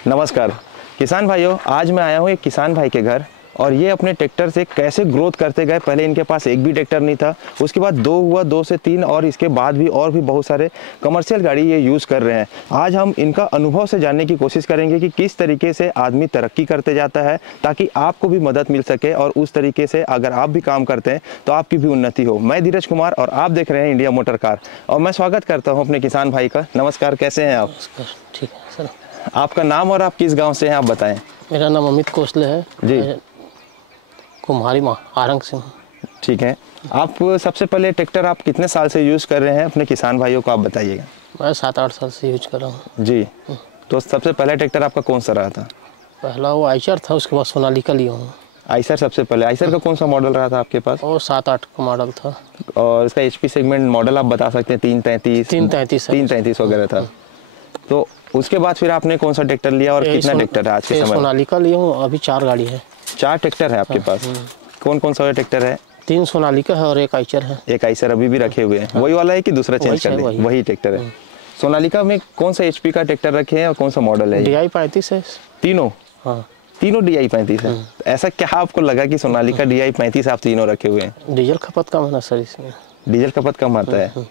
नमस्कार किसान भाइयों, आज मैं आया हूँ एक किसान भाई के घर और ये अपने ट्रैक्टर से कैसे ग्रोथ करते गए। पहले इनके पास एक भी ट्रैक्टर नहीं था, उसके बाद 2 हुआ, 2 से 3 और इसके बाद भी और भी बहुत सारे कमर्शियल गाड़ी ये यूज़ कर रहे हैं। आज हम इनका अनुभव से जानने की कोशिश करेंगे कि किस तरीके से आदमी तरक्की करते जाता है, ताकि आपको भी मदद मिल सके और उस तरीके से अगर आप भी काम करते हैं तो आपकी भी उन्नति हो। मैं धीरज कुमार और आप देख रहे हैं इंडिया मोटर कार और मैं स्वागत करता हूँ अपने किसान भाई का। नमस्कार, कैसे हैं आप? ठीक है सर। आपका नाम और आप किस गाँव से हैं, आप बताएँ। मेरा नाम अमित कोसले है जी। कुम्हारी आरंग से। ठीक है, आप सबसे पहले ट्रैक्टर आप कितने साल से यूज़ कर रहे हैं अपने किसान भाइयों को आप बताइएगा। मैं 7-8 साल से यूज कर रहा हूँ। जी, तो सबसे पहला ट्रैक्टर आपका कौन सा रहा था? पहला वो आइचर था, उसके बाद सोनालिका लिया हूँ। आइसर सबसे पहले। आइसर का कौन सा मॉडल रहा था आपके पास? और 7-8 का मॉडल था। और इसका एचपी सेगमेंट मॉडल आप बता सकते हैं? 333 वगैरह था। तो उसके बाद फिर आपने कौन सा ट्रैक्टर लिया और कितना ट्रैक्टर है आज के समय? सोनालिका लिया हूँ, अभी 4 गाड़ी है। 4 ट्रैक्टर है आपके पास? कौन कौन सा ट्रैक्टर है? 3 सोनालिका है और 1 आइचर है। 1 आइसर अभी भी रखे हुए हैं? वही वाला है कि दूसरा चेंज कर दिया? वही ट्रैक्टर है। सोनालिका में कौन सा एचपी का ट्रैक्टर रखे हैं और कौन सा मॉडल है? DI 35 है तीनों? हाँ, तीनों DI 35 है। ऐसा क्या आपको लगा कि सोनालिका DI 35 आप तीनों रखे हुए हैं? डीजल खपत कम है ना सर इसमें। डीजल खपत कम आता है।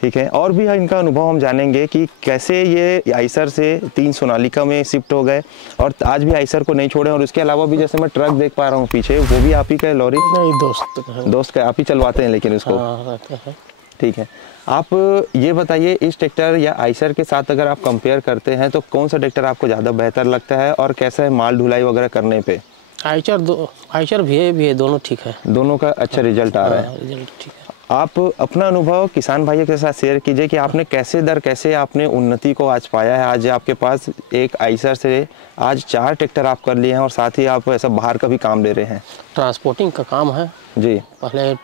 ठीक है, और भी इनका अनुभव हम जानेंगे कि कैसे ये आइसर से 3 सोनालिका में शिफ्ट हो गए और आज भी आइसर को नहीं छोड़े। और उसके अलावा भी जैसे मैं ट्रक देख पा रहा हूँ पीछे, वो भी आप ही का है? लॉरी नहीं, दोस्त का आप ही चलवाते हैं लेकिन उसको? हाँ, है। ठीक है, आप ये बताइए इस ट्रैक्टर या आइसर के साथ अगर आप कंपेयर करते हैं तो कौन सा ट्रैक्टर आपको ज़्यादा बेहतर लगता है और कैसा है माल ढुलाई वगैरह करने पे? आइचर भी है, दोनों ठीक है। दोनों का अच्छा रिजल्ट आ रहा है? रिजल्ट ठीक है। आप अपना अनुभव किसान भाइयों के साथ शेयर कीजिए कि आपने कैसे आपने उन्नति को आज पाया है। आज आपके पास एक आइसर से आज 4 ट्रैक्टर आप कर लिए हैं और साथ ही आप ऐसा बाहर का भी काम ले रहे हैं। ट्रांसपोर्टिंग का काम है जी। पहले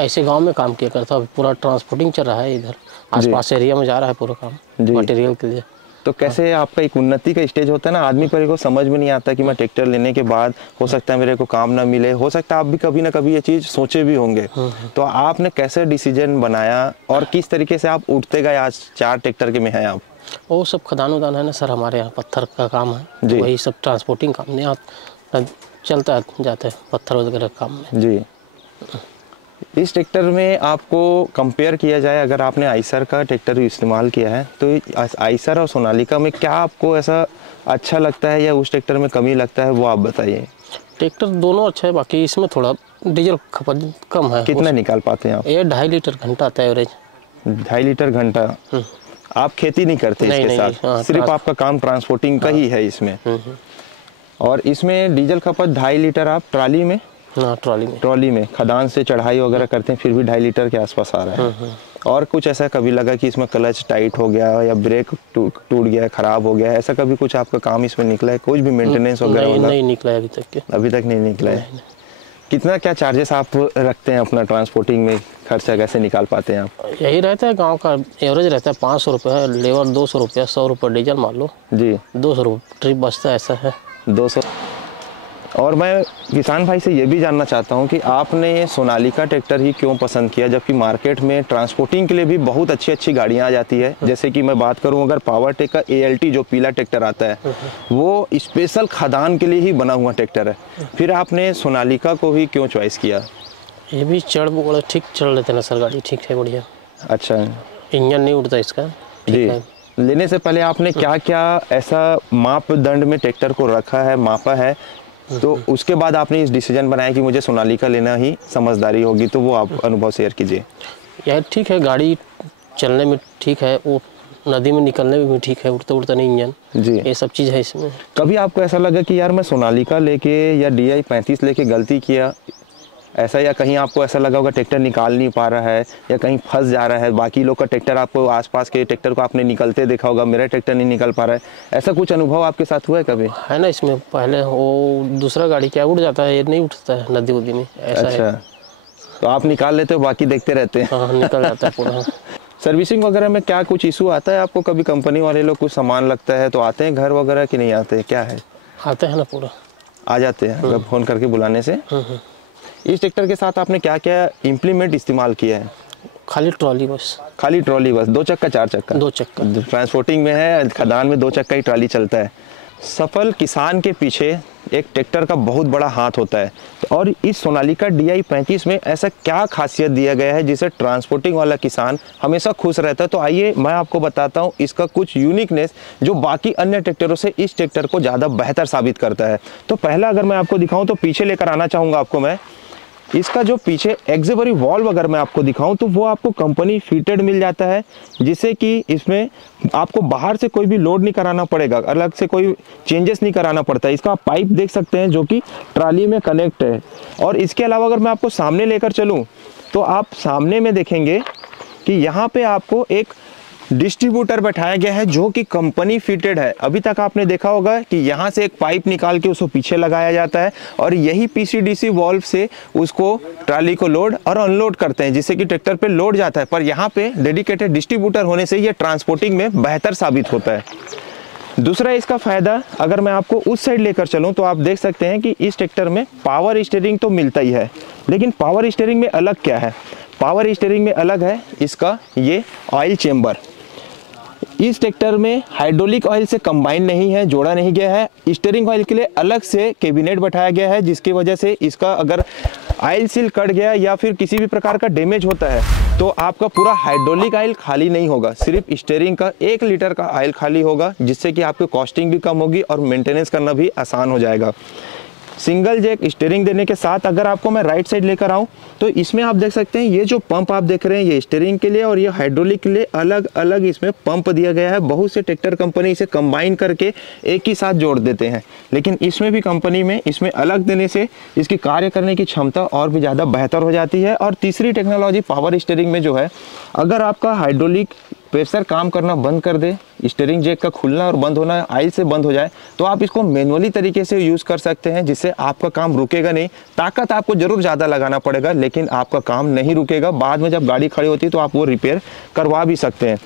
ऐसे गांव में काम किया करता, अभी पूरा ट्रांसपोर्टिंग चल रहा है, इधर आसपास एरिया में जा रहा है पूरा काम मटेरियल के लिए। तो कैसे आपका एक उन्नति का स्टेज होता है ना, आदमी पर को समझ में नहीं आता कि मैं ट्रैक्टर लेने के बाद हो सकता है मेरे को काम ना मिले, हो सकता है आप भी कभी ना कभी ये चीज़ सोचे भी होंगे। तो आपने कैसे डिसीजन बनाया और किस तरीके से आप उठते गए आज 4 ट्रैक्टर के में हैं आप? वो सब खदान उदान है ना सर, हमारे यहाँ पत्थर का काम है, वही सब ट्रांसपोर्टिंग काम नहीं चलता है, जाते हैं पत्थर वगैरह काम में जी। इस ट्रैक्टर में आपको कंपेयर किया जाए, अगर आपने आइसर का ट्रैक्टर इस्तेमाल किया है तो आइसर और सोनालिका में क्या आपको ऐसा अच्छा लगता है या उस ट्रैक्टर में कमी लगता है, वो आप बताइए। ट्रैक्टर दोनों अच्छा है, बाकी इसमें थोड़ा डीजल खपत कम है। कितना निकाल पाते हैं आप? ये 2.5 लीटर घंटा आता है एवरेज। 2.5 लीटर घंटा? आप खेती नहीं करते इसके साथ? सिर्फ आपका काम ट्रांसपोर्टिंग का ही है इसमें? और इसमें डीजल खपत 2.5 लीटर आप ट्राली में? ट्रॉली में खदान से चढ़ाई वगैरह करते हैं, फिर भी 2.5 लीटर के आसपास आ रहा है। और कुछ ऐसा कभी लगा कि इसमें क्लच टाइट हो गया या ब्रेक टूट गया, खराब हो गया, ऐसा कभी कुछ आपका काम इसमें निकला है? कुछ भी मेंटेनेंस वगैरह? नहीं निकला है अभी तक नहीं निकला है। कितना क्या चार्जेस आप रखते हैं अपना ट्रांसपोर्टिंग में? खर्चा कैसे निकाल पाते हैं आप? यही रहता है, गाँव का एवरेज रहता है 500 रुपये, लेबर 200 रुपया, 100 रुपये डीजल मान लो जी, 200 रुपये ट्रिप बचता है, ऐसा है 200। और मैं किसान भाई से ये भी जानना चाहता हूँ कि आपने सोनालिका ट्रैक्टर ही क्यों पसंद किया, जबकि मार्केट में ट्रांसपोर्टिंग के लिए भी बहुत अच्छी गाड़ियाँ आ जाती है। जैसे कि मैं बात करूँ अगर पावरटेक का ALT जो पीला ट्रैक्टर आता है वो स्पेशल खदान के लिए ही बना हुआ ट्रैक्टर है, फिर आपने सोनालिका को ही क्यों चॉइस किया? ये भी ठीक चल लेते ना सर, गाड़ी ठीक है, बढ़िया। अच्छा, इंजन नहीं उड़ता इसका जी। लेने से पहले आपने क्या क्या ऐसा मापदंड में ट्रैक्टर को रखा है, मापा है, तो उसके बाद आपने इस डिसीजन बनाया कि मुझे सोनालिका लेना ही समझदारी होगी, तो वो आप अनुभव शेयर कीजिए। यार ठीक है, गाड़ी चलने में ठीक है, वो नदी में निकलने में भी ठीक है, उड़ता नहीं इंजन जी, ये सब चीज़ है इसमें। कभी आपको ऐसा लगा कि यार मैं सोनालिका लेके या DI 35 लेके गलती किया ऐसा, या कहीं आपको ऐसा लगा होगा ट्रैक्टर निकाल नहीं पा रहा है या कहीं फंस जा रहा है, बाकी लोग का ट्रैक्टर आपको आसपास के ट्रैक्टर को आपने निकलते देखा होगा, मेरा ट्रैक्टर नहीं निकल पा रहा है, ऐसा कुछ अनुभव आपके साथ हुआ है कभी? है ना, इसमें पहले वो दूसरा गाड़ी क्या उड़ जाता है, ये नहीं उठता है नदी उदी में, ऐसा अच्छा है। तो आप निकाल लेते हो, बाकी देखते रहते हैं? हाँ, निकल जाता है पूरा। सर्विसिंग वगैरह में क्या कुछ इशू आता है आपको? कभी कंपनी वाले लोग कुछ सामान लगता है तो आते हैं घर वगैरह कि नहीं आते, क्या है? आते हैं ना, पूरा आ जाते हैं अगर फ़ोन करके बुलाने से। इस ट्रैक्टर के साथ आपने क्या क्या इम्प्लीमेंट इस्तेमाल किया है? खाली ट्रॉली बस। खाली ट्रॉली बस, 2 चक्का 4 चक्का? 2 चक्का। ट्रांसपोर्टिंग में है, खदान में 2 चक्का ही ट्राली चलता है। सफल किसान के पीछे एक ट्रैक्टर का बहुत बड़ा हाथ होता है, और इस सोनालिका DI 35 में ऐसा क्या खासियत दिया गया है जिसे ट्रांसपोर्टिंग वाला किसान हमेशा खुश रहता है। तो आइए मैं आपको बताता हूँ इसका कुछ यूनिकनेस जो बाकी अन्य ट्रैक्टरों से इस ट्रैक्टर को ज़्यादा बेहतर साबित करता है। तो पहला अगर मैं आपको दिखाऊँ तो पीछे लेकर आना चाहूँगा आपको मैं। इसका जो पीछे एक्सेसरी वॉल्व अगर मैं आपको दिखाऊं तो वो आपको कंपनी फिटेड मिल जाता है, जिससे कि इसमें आपको बाहर से कोई भी लोड नहीं कराना पड़ेगा, अलग से कोई चेंजेस नहीं कराना पड़ता है। इसका आप पाइप देख सकते हैं जो कि ट्राली में कनेक्ट है। और इसके अलावा अगर मैं आपको सामने लेकर चलूँ तो आप सामने में देखेंगे कि यहाँ पे आपको एक डिस्ट्रीब्यूटर बैठाया गया है जो कि कंपनी फिटेड है। अभी तक आपने देखा होगा कि यहाँ से एक पाइप निकाल के उसको पीछे लगाया जाता है और यही PCDC वॉल्व से उसको ट्राली को लोड और अनलोड करते हैं, जिससे कि ट्रैक्टर पे लोड जाता है। पर यहाँ पे डेडिकेटेड डिस्ट्रीब्यूटर होने से ये ट्रांसपोर्टिंग में बेहतर साबित होता है। दूसरा इसका फ़ायदा अगर मैं आपको उस साइड लेकर चलूँ तो आप देख सकते हैं कि इस ट्रैक्टर में पावर स्टीयरिंग तो मिलता ही है, लेकिन पावर स्टीयरिंग में अलग क्या है? पावर स्टीयरिंग में अलग है इसका ये ऑयल चेम्बर। इस ट्रैक्टर में हाइड्रोलिक ऑयल से कंबाइन नहीं है, जोड़ा नहीं गया है। स्टीयरिंग ऑयल के लिए अलग से कैबिनेट बैठाया गया है, जिसकी वजह से इसका अगर ऑयल सील कट गया या फिर किसी भी प्रकार का डैमेज होता है तो आपका पूरा हाइड्रोलिक ऑयल खाली नहीं होगा, सिर्फ स्टीयरिंग का 1 लीटर का ऑयल खाली होगा, जिससे कि आपकी कॉस्टिंग भी कम होगी और मेंटेनेंस करना भी आसान हो जाएगा। सिंगल जैक स्टीयरिंग देने के साथ अगर आपको मैं राइट साइड लेकर आऊँ तो इसमें आप देख सकते हैं ये जो पंप आप देख रहे हैं ये स्टीयरिंग के लिए और ये हाइड्रोलिक के लिए अलग अलग इसमें पंप दिया गया है। बहुत से ट्रैक्टर कंपनी इसे कंबाइन करके एक ही साथ जोड़ देते हैं, लेकिन इसमें भी कंपनी में इसमें अलग देने से इसकी कार्य करने की क्षमता और भी ज़्यादा बेहतर हो जाती है। और तीसरी टेक्नोलॉजी पावर स्टीयरिंग में जो है, अगर आपका हाइड्रोलिक प्रेशर काम करना बंद कर दे, स्टीयरिंग जैक का खुलना और बंद होना ऑयल से बंद हो जाए, तो आप इसको मैनुअली तरीके से यूज़ कर सकते हैं, जिससे आपका काम रुकेगा नहीं। ताकत आपको ज़रूर ज़्यादा लगाना पड़ेगा, लेकिन आपका काम नहीं रुकेगा। बाद में जब गाड़ी खड़ी होती है तो आप वो रिपेयर करवा भी सकते हैं।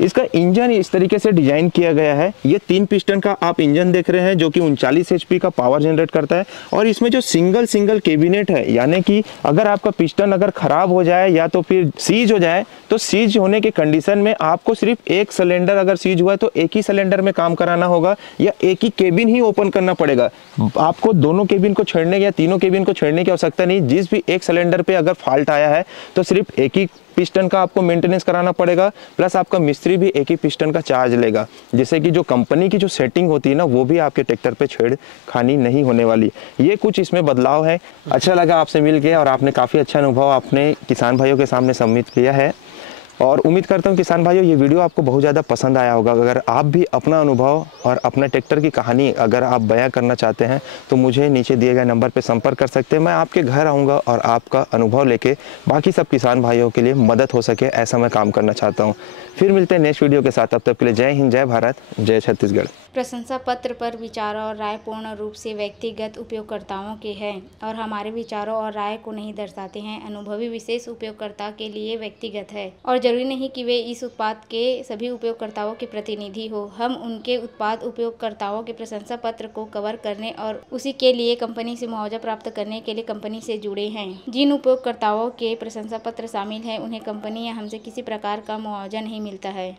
इसका इंजन इस तरीके से डिजाइन किया गया है। ये 3 पिस्टन का आप इंजन देख रहे हैं जो कि 39 HP का पावर जनरेट करता है। और इसमें जो सिंगल कैबिनेट है, यानी कि अगर आपका पिस्टन अगर खराब हो जाए या तो फिर सीज हो जाए, तो सीज होने के कंडीशन में आपको सिर्फ एक सिलेंडर अगर सीज हुआ है तो एक ही सिलेंडर में काम कराना होगा या एक ही केबिन ही ओपन करना पड़ेगा। आपको दोनों केबिन को छेड़ने या तीनों केबिन को छेड़ने की आवश्यकता नहीं। जिस भी एक सिलेंडर पे अगर फॉल्ट आया है तो सिर्फ एक ही पिस्टन का आपको मेंटेनेंस कराना पड़ेगा, प्लस आपका मिस्त्री भी एक ही पिस्टन का चार्ज लेगा, जिससे कि जो कंपनी की जो सेटिंग होती है ना वो भी आपके ट्रैक्टर पे छेड़खानी नहीं होने वाली। ये कुछ इसमें बदलाव है। अच्छा लगा आपसे मिल के और आपने काफ़ी अच्छा अनुभव अपने किसान भाइयों के सामने सबमिट किया है और उम्मीद करता हूँ किसान भाइयों ये वीडियो आपको बहुत ज़्यादा पसंद आया होगा। अगर आप भी अपना अनुभव और अपना ट्रैक्टर की कहानी अगर आप बयां करना चाहते हैं तो मुझे नीचे दिए गए नंबर पर संपर्क कर सकते हैं। मैं आपके घर आऊँगा और आपका अनुभव लेके बाकी सब किसान भाइयों के लिए मदद हो सके ऐसा मैं काम करना चाहता हूँ। फिर मिलते हैं नेक्स्ट वीडियो के साथ। तब तक के लिए जय हिंद, जय भारत, जय छत्तीसगढ़। प्रशंसा पत्र पर विचार और राय पूर्ण रूप से व्यक्तिगत उपयोगकर्ताओं के हैं और हमारे विचारों और राय को नहीं दर्शाते हैं। अनुभवी विशेष उपयोगकर्ता के लिए व्यक्तिगत है और जरूरी नहीं कि वे इस उत्पाद के सभी उपयोगकर्ताओं के प्रतिनिधि हो। हम उनके उत्पाद उपयोगकर्ताओं के प्रशंसा पत्र को कवर करने और उसी के लिए कंपनी से मुआवजा प्राप्त करने के लिए कंपनी से जुड़े हैं। जिन उपयोगकर्ताओं के प्रशंसा पत्र शामिल हैं उन्हें कंपनी या हमसे किसी प्रकार का मुआवजा नहीं मिलता है।